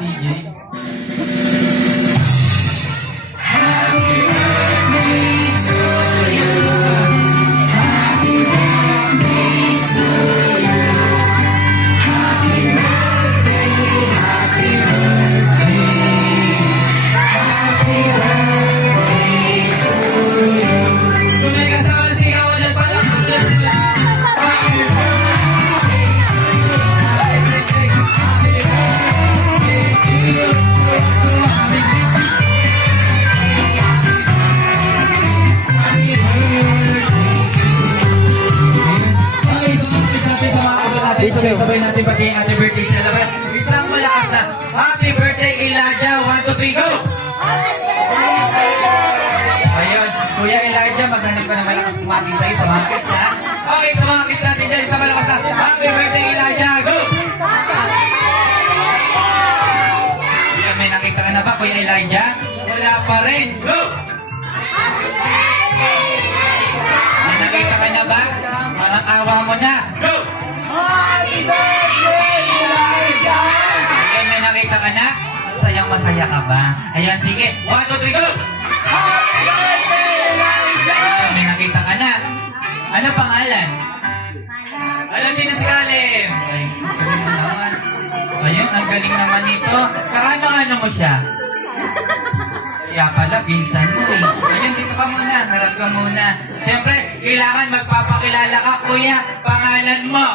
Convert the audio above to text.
いい。Natin, sabay-sabay natin pati happy birthday sa laban. Isang malakas na happy birthday Elijah. 1, 2, 3, go! Ayun, Kuya Elijah, maghanap ka na malakas kumati sa'yo sa mga kids, ha? Okay, sa mga kids natin dyan, isang malakas na happy birthday Elijah, go! Kuya, may nakita ka na ba, Kuya Elijah? Wala pa rin, go! May nakita ka na ba? Parang awa mo na, masaya ka ba? Ayan, sige. One, two, three, go! Ayan, may nakita ka na. Ano pangalan? Alam, sino si Kalem? Ay, sabi mo naman. Ayun, ang galing naman nito. Kaano-ano mo siya? Kaya pala, pinsan mo eh. Ayun, dito ka muna. Harap ka muna. Siyempre, kailangan magpapakilala ka, kuya. Pangalan mo.